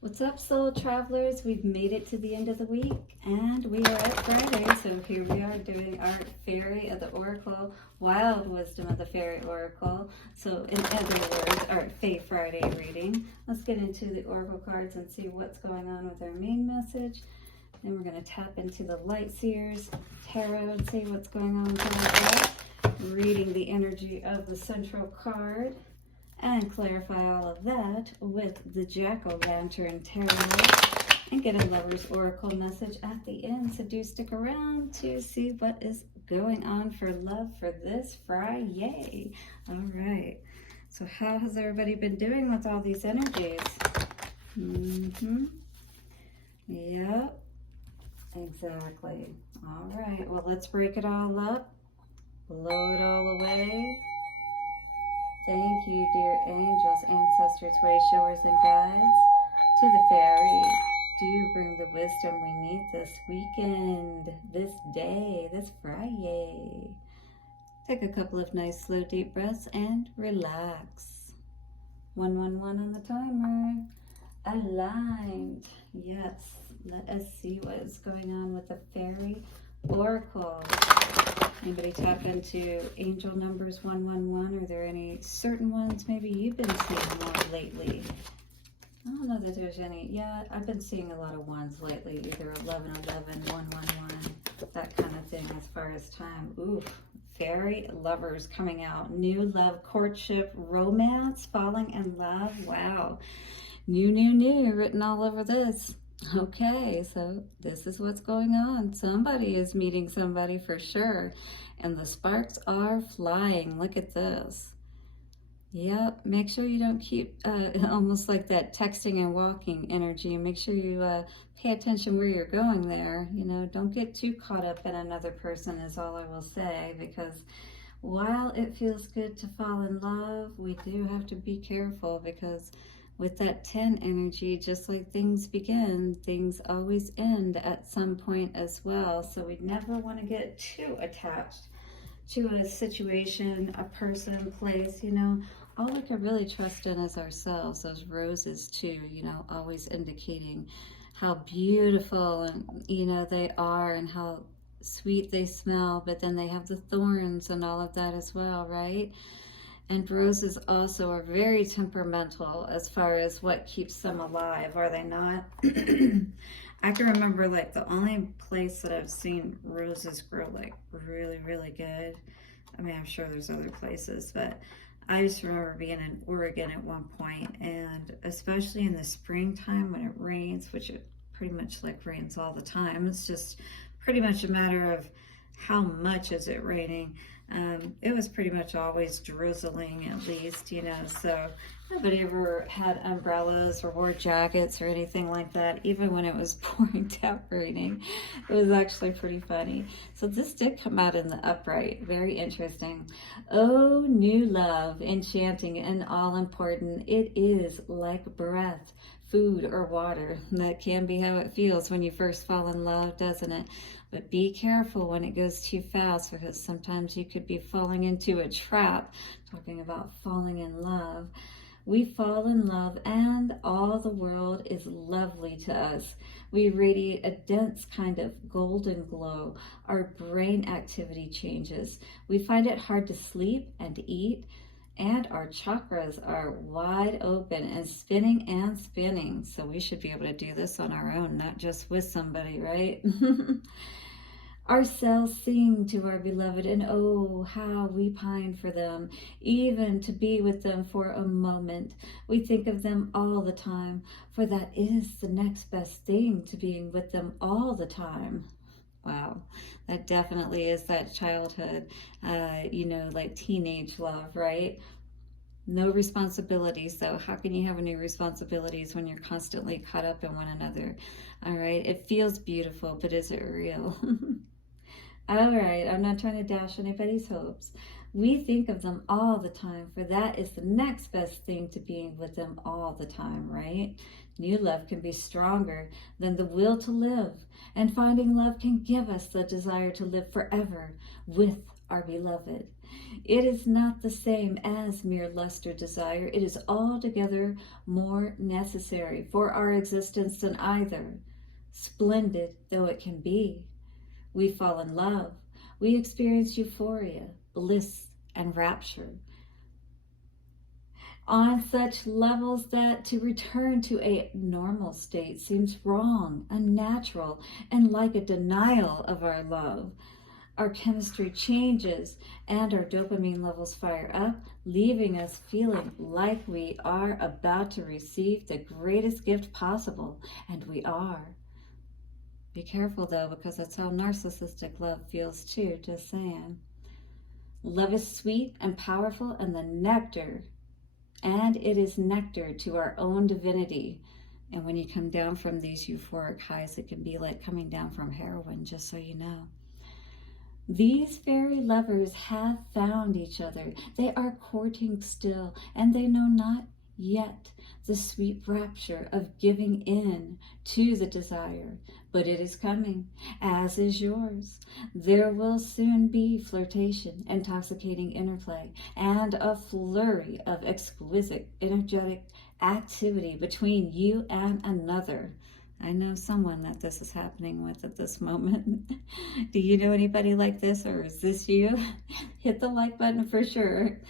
What's up, soul travelers? We've made it to the end of the week and we are at Friday. So here we are doing our Fairy of the Oracle, Wild Wisdom of the Fairy Oracle. So in other words, our Fae Friday reading. Let's get into the Oracle cards and see what's going on with our main message. Then we're going to tap into the Light Seers Tarot and see what's going on with that. Reading the energy of the central card. And clarify all of that with the Jack-o'-lantern tarot and get a lover's oracle message at the end. So do stick around to see what is going on for love for this Friday. All right. So how has everybody been doing with all these energies? Yep. Exactly. All right. Well, let's break it all up. Blow it all away. Thank you, dear angels, ancestors, way showers, and guides. To the fairy, do bring the wisdom we need this weekend, this day, this Friday. Take a couple of nice, slow, deep breaths and relax. 111 on the timer. Aligned. Yes. Let us see what is going on with the Fairy Oracle. Anybody tap into angel numbers 111? Are there any certain ones maybe you've been seeing more lately? I don't know that there's any. Yeah, I've been seeing a lot of ones lately, either 1111, 111, that kind of thing as far as time. Ooh, Fairy Lovers coming out. New love, courtship, romance, falling in love. Wow. New written all over this. Okay, so this is what's going on. Somebody is meeting somebody for sure. And the sparks are flying. Look at this. Yep, make sure you don't keep almost like that texting and walking energy. Make sure you pay attention where you're going there. You know, don't get too caught up in another person is all I will say. Because while it feels good to fall in love, we do have to be careful because with that 10 energy, just like things begin, things always end at some point as well. So we never want to get too attached to a situation, a person, place, you know. All we can really trust in is ourselves, those roses too, you know, always indicating how beautiful and, you know, they are and how sweet they smell, but then they have the thorns and all of that as well, right? And roses also are very temperamental as far as what keeps them alive, are they not? I can remember like the only place that I've seen roses grow like really, really good. I mean, I'm sure there's other places, but I just remember being in Oregon at one point, and especially in the springtime when it rains, which it pretty much like rains all the time. It's just pretty much a matter of how much is it raining. It was pretty much always drizzling at least, you know, so nobody ever had umbrellas or wore jackets or anything like that, even when it was pouring down raining. It was actually pretty funny. So this did come out in the upright. Very interesting. Oh, new love, enchanting and all important. It is like breath, food or water. That can be how it feels when you first fall in love, doesn't it? But be careful when it goes too fast, because sometimes you could be falling into a trap. Talking about falling in love. We fall in love and all the world is lovely to us. We radiate a dense kind of golden glow. Our brain activity changes. We find it hard to sleep and eat. And our chakras are wide open and spinning. So we should be able to do this on our own, not just with somebody, right? Our cells sing to our beloved, and oh, how we pine for them, even to be with them for a moment. We think of them all the time, for that is the next best thing to being with them all the time. Wow, that definitely is that childhood, you know, like teenage love, right? No responsibilities, though. How can you have any responsibilities when you're constantly caught up in one another? All right, it feels beautiful, but is it real? All right, I'm not trying to dash anybody's hopes. We think of them all the time, for that is the next best thing to being with them all the time, right? New love can be stronger than the will to live, and finding love can give us the desire to live forever with our beloved. It is not the same as mere lust or desire. It is altogether more necessary for our existence than either. Splendid though it can be, we fall in love. We experience euphoria, bliss, and rapture on such levels that to return to a normal state seems wrong, unnatural, and like a denial of our love. Our chemistry changes and our dopamine levels fire up, leaving us feeling like we are about to receive the greatest gift possible, and we are. Be careful though, because that's how narcissistic love feels too, just saying. Love is sweet and powerful and the nectar, and it is nectar to our own divinity. And when you come down from these euphoric highs, it can be like coming down from heroin, just so you know. These fairy lovers have found each other. They are courting still, and they know not yet the sweet rapture of giving in to the desire, but it is coming, as is yours. There will soon be flirtation, intoxicating interplay, and a flurry of exquisite, energetic activity between you and another. I know someone that this is happening with at this moment. Do you know anybody like this, or is this you? Hit the like button for sure.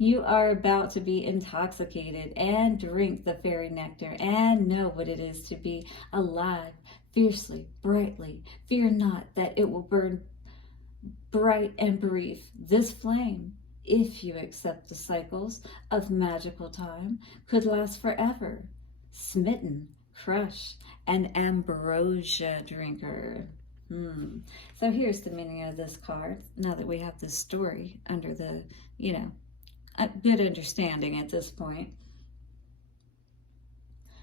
You are about to be intoxicated and drink the fairy nectar and know what it is to be alive, fiercely, brightly. Fear not that it will burn bright and brief. This flame, if you accept the cycles of magical time, could last forever. Smitten, crushed, an ambrosia drinker. So here's the meaning of this card, now that we have this story under the, a good understanding at this point.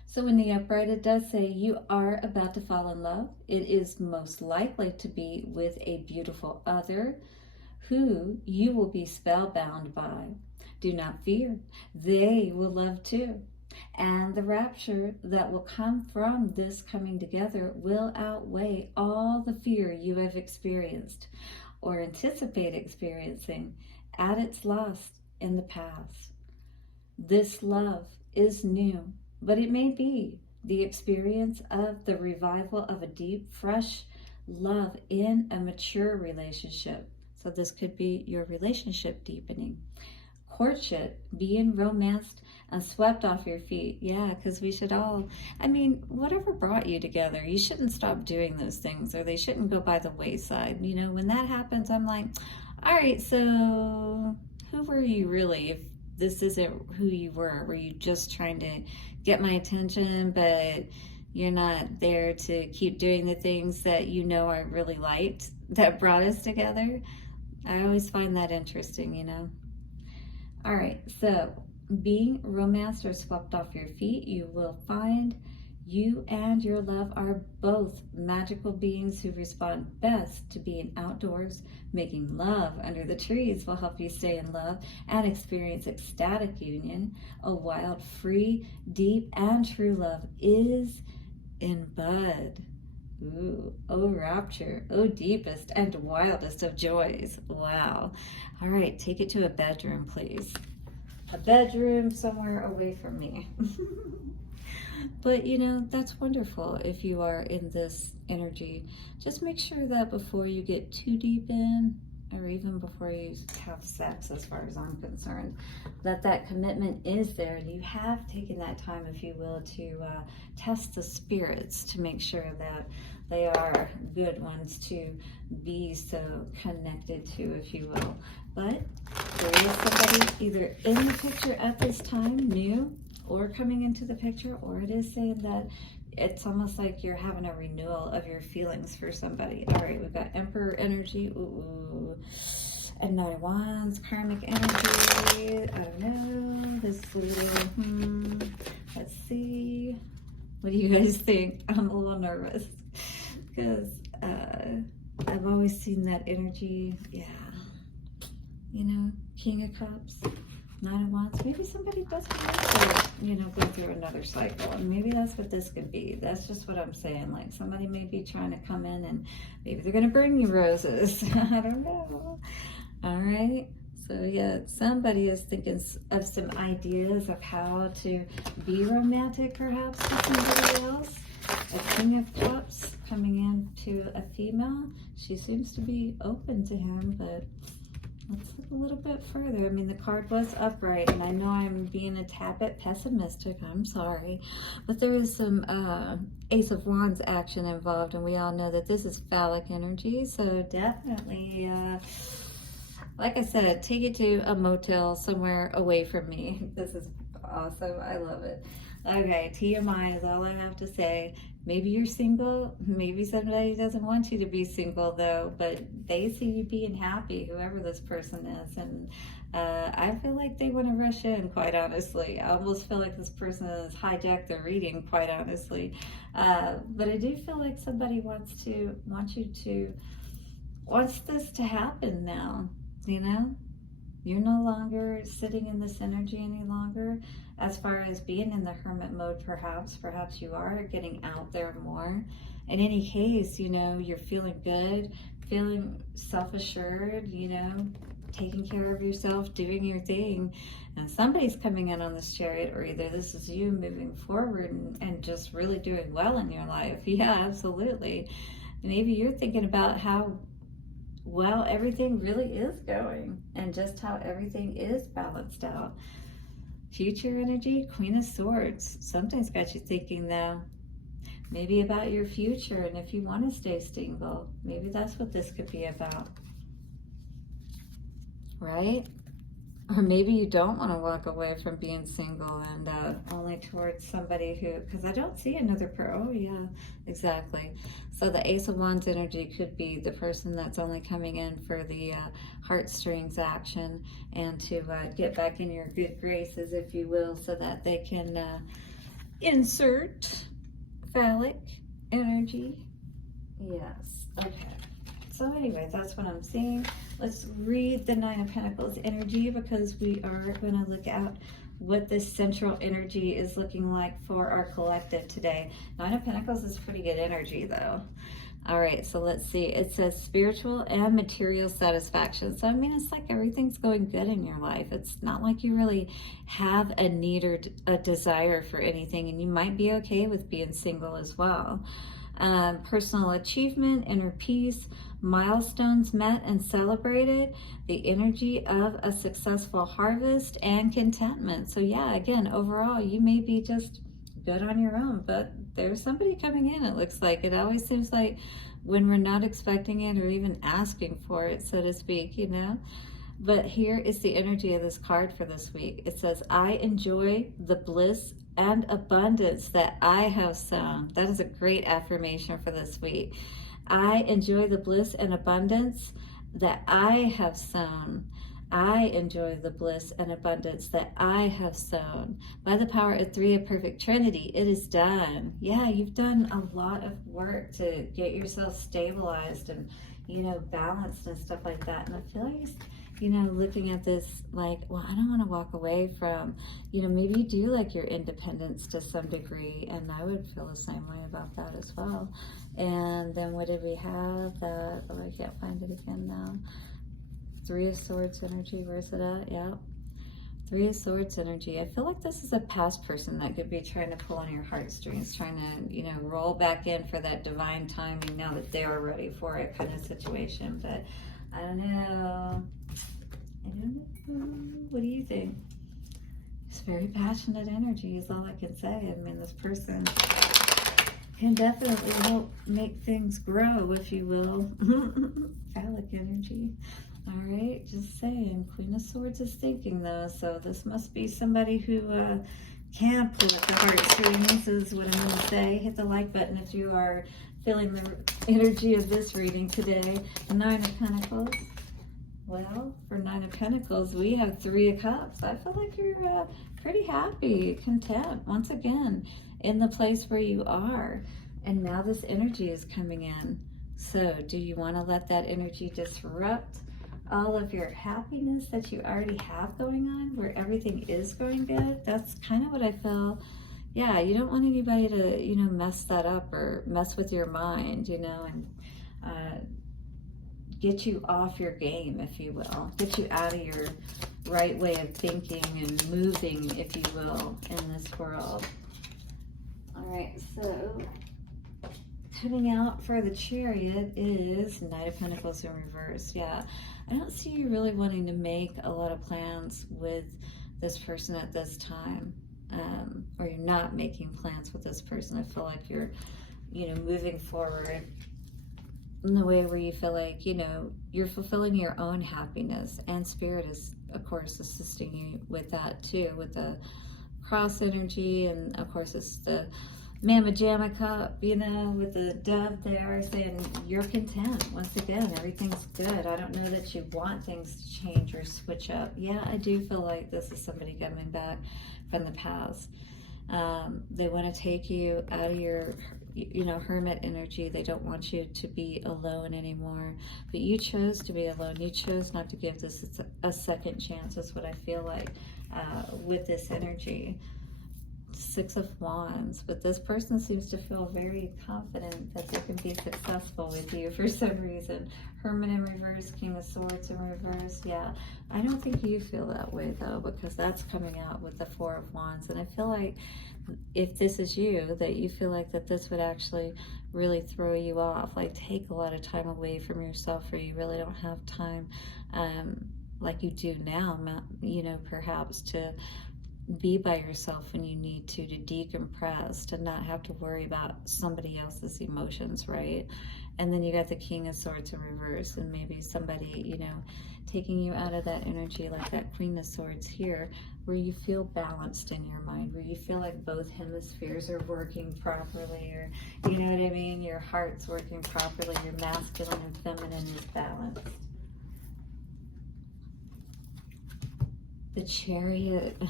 So in the upright, it does say you are about to fall in love. It is most likely to be with a beautiful other who you will be spellbound by. Do not fear. They will love too. And the rapture that will come from this coming together will outweigh all the fear you have experienced or anticipate experiencing at its loss in the past. This love is new, but it may be the experience of the revival of a deep, fresh love in a mature relationship. So this could be your relationship deepening. Courtship, being romanced and swept off your feet. Yeah, because we should all, whatever brought you together, you shouldn't stop doing those things, or they shouldn't go by the wayside. When that happens, I'm like, all right, so who were you really? If this isn't who you were you just trying to get my attention, but you're not there to keep doing the things that I really liked that brought us together? I always find that interesting, All right, so being romanced or swept off your feet, you will find you and your love are both magical beings who respond best to being outdoors. Making love under the trees will help you stay in love and experience ecstatic union. A wild, free, deep, and true love is in bud. Ooh, oh rapture, oh deepest and wildest of joys. Wow. All right, take it to a bedroom, please. A bedroom somewhere away from me. But that's wonderful if you are in this energy. Just make sure that before you get too deep in, or even before you have sex, as far as I'm concerned, that commitment is there, and you have taken that time, if you will, to test the spirits to make sure that they are good ones to be so connected to, if you will. But there is somebody either in the picture at this time, new, or coming into the picture, or it is saying that it's almost like you're having a renewal of your feelings for somebody. All right, we've got Emperor energy, ooh, and Nine of Wands, karmic energy. I don't know, this little, let's see. What do you guys think? I'm a little nervous because I've always seen that energy. Yeah, King of Cups, Nine of Wands. Maybe somebody doesn't want to, go through another cycle, and maybe that's what this could be. That's just what I'm saying. Like, somebody may be trying to come in, and maybe they're going to bring you roses. I don't know. All right. So yeah, somebody is thinking of some ideas of how to be romantic, perhaps, with somebody else. A King of Cups coming in to a female. She seems to be open to him, but let's look a little bit further. I mean, the card was upright, and I know I'm being a tad bit pessimistic. I'm sorry. But there is some Ace of Wands action involved, and we all know that this is phallic energy. So definitely, like I said, take it to a motel somewhere away from me. This is awesome. I love it. Okay, TMI is all I have to say. Maybe you're single. Maybe somebody doesn't want you to be single, though, but they see you being happy, whoever this person is. And I feel like they want to rush in, quite honestly. I almost feel like this person has hijacked the reading, quite honestly. But I do feel like somebody wants this to happen now, you know? You're no longer sitting in this energy any longer. As far as being in the hermit mode, perhaps you are getting out there more. In any case, you know, you're feeling good, feeling self-assured, you know, taking care of yourself, doing your thing. And somebody's coming in on this Chariot, or either this is you moving forward and just really doing well in your life. Yeah, absolutely. Maybe you're thinking about how well everything really is going and just how everything is balanced out. Future energy, Queen of Swords. Something's got you thinking, though, maybe about your future, and if you want to stay single, maybe that's what this could be about, right? Or maybe you don't want to walk away from being single and only towards somebody who, because I don't see another oh yeah, exactly. So the Ace of Wands energy could be the person that's only coming in for the heartstrings action and to get back in your good graces, if you will, so that they can insert phallic energy. Yes, okay. So anyway, that's what I'm seeing. Let's read the Nine of Pentacles energy, because we are going to look at what this central energy is looking like for our collective today. Nine of Pentacles is pretty good energy, though. All right, so let's see. It says spiritual and material satisfaction. So, I mean, it's like everything's going good in your life. It's not like you really have a need or a desire for anything, and you might be okay with being single as well. Personal achievement, inner peace, milestones met and celebrated, the energy of a successful harvest, and contentment. So yeah, again, overall, you may be just good on your own, but there's somebody coming in, it looks like. It always seems like when we're not expecting it or even asking for it, so to speak, you know? But here is the energy of this card for this week. It says, I enjoy the bliss and abundance that I have sown. That is a great affirmation for this week. I enjoy the bliss and abundance that I have sown. I enjoy the bliss and abundance that I have sown. By the power of three of perfect Trinity, it is done. Yeah, you've done a lot of work to get yourself stabilized and, you know, balanced and stuff like that. And I feel like, you know, looking at this like, well, I don't want to walk away from, you know, maybe you do like your independence to some degree, and I would feel the same way about that as well. And then what did we have? That, oh, I can't find it again now. Three of Swords energy, where's it at? Yeah. Three of Swords energy. I feel like this is a past person that could be trying to pull on your heartstrings, trying to, you know, roll back in for that divine timing now that they're ready for it kind of situation. But I don't know. What do you think? It's very passionate energy is all I can say. I mean, this person can definitely help make things grow, if you will. Phallic energy. All right, just saying. Queen of Swords is thinking, though, so this must be somebody who can pull at the heartstrings, is what I'm going to say. Hit the like button if you are feeling the energy of this reading today. Nine of Pentacles. Well, for Nine of Pentacles, we have Three of Cups. I feel like you're pretty happy, content, once again, in the place where you are. And now this energy is coming in. So do you want to let that energy disrupt all of your happiness that you already have going on, where everything is going good? That's kind of what I feel. Yeah, you don't want anybody to, you know, mess that up or mess with your mind, you know, and get you off your game, if you will. Get you out of your right way of thinking and moving, if you will, in this world. All right, so coming out for the Chariot is Nine of Pentacles in reverse. Yeah, I don't see you really wanting to make a lot of plans with this person at this time. Or you're not making plans with this person. I feel like you're, you know, moving forward in the way where you feel like, you know, you're fulfilling your own happiness, and Spirit is, of course, assisting you with that too, with the cross energy, and of course it's the Mama Jamma cup, you know, with the dove there saying you're content. Once again, everything's good. I don't know that you want things to change or switch up. Yeah, I do feel like this is somebody coming back from the past. They want to take you out of your, you know, hermit energy. They don't want you to be alone anymore. But you chose to be alone. You chose not to give this a second chance. That's what I feel like with this energy. Six of Wands, but this person seems to feel very confident that they can be successful with you for some reason. Hermit in reverse, King of Swords in reverse. Yeah, I don't think you feel that way though, because that's coming out with the Four of Wands. And I feel like if this is you, that you feel like that this would actually really throw you off, like take a lot of time away from yourself, or you really don't have time like you do now, you know, perhaps to be by yourself when you need to decompress, to not have to worry about somebody else's emotions, right? And then you got the King of Swords in reverse, and maybe somebody, you know, taking you out of that energy, like that Queen of Swords here, where you feel balanced in your mind, where you feel like both hemispheres are working properly, or, you know what I mean, your heart's working properly, your masculine and feminine is balanced. The Chariot,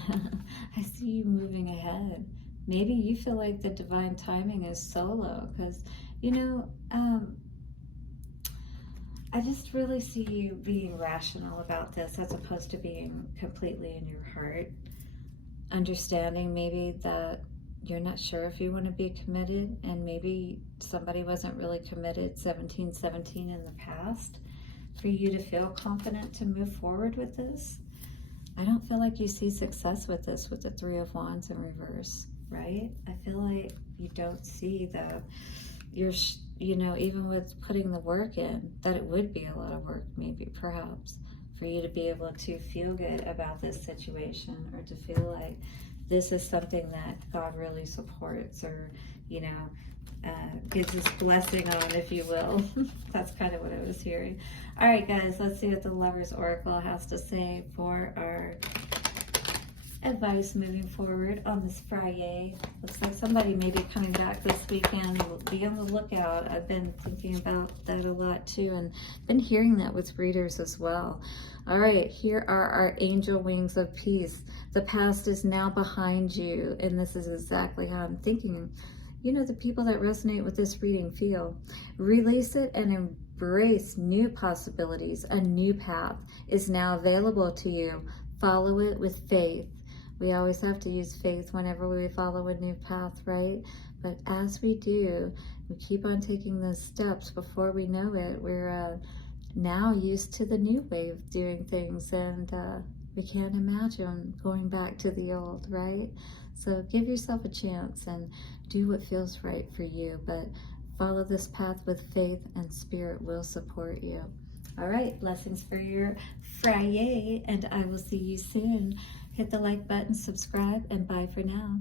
I see you moving ahead. Maybe you feel like the divine timing is solo, because, you know, I just really see you being rational about this as opposed to being completely in your heart. Understanding maybe that you're not sure if you want to be committed, and maybe somebody wasn't really committed 1717 in the past for you to feel confident to move forward with this. I don't feel like you see success with this, with the Three of Wands in reverse, right? I feel like you don't see that you're, you know, even with putting the work in, that it would be a lot of work, maybe, perhaps, for you to be able to feel good about this situation, or to feel like this is something that God really supports, or, you know, gives his blessing on, if you will. That's kind of what I was hearing. All right, guys, let's see what the Lovers Oracle has to say for our advice moving forward on this FriYay. Looks like somebody may be coming back this weekend. Be on the lookout. I've been thinking about that a lot too, and been hearing that with readers as well. All right, here are our angel wings of peace. The past is now behind you, and this is exactly how I'm thinking. You know, the people that resonate with this reading feel. Release it and embrace new possibilities. A new path is now available to you. Follow it with faith. We always have to use faith whenever we follow a new path, right? But as we do, we keep on taking those steps. Before we know it, we're now used to the new way of doing things, and we can't imagine going back to the old, right? So give yourself a chance and do what feels right for you, but follow this path with faith, and Spirit will support you. All right, blessings for your FriYay, and I will see you soon. Hit the like button, subscribe, and bye for now.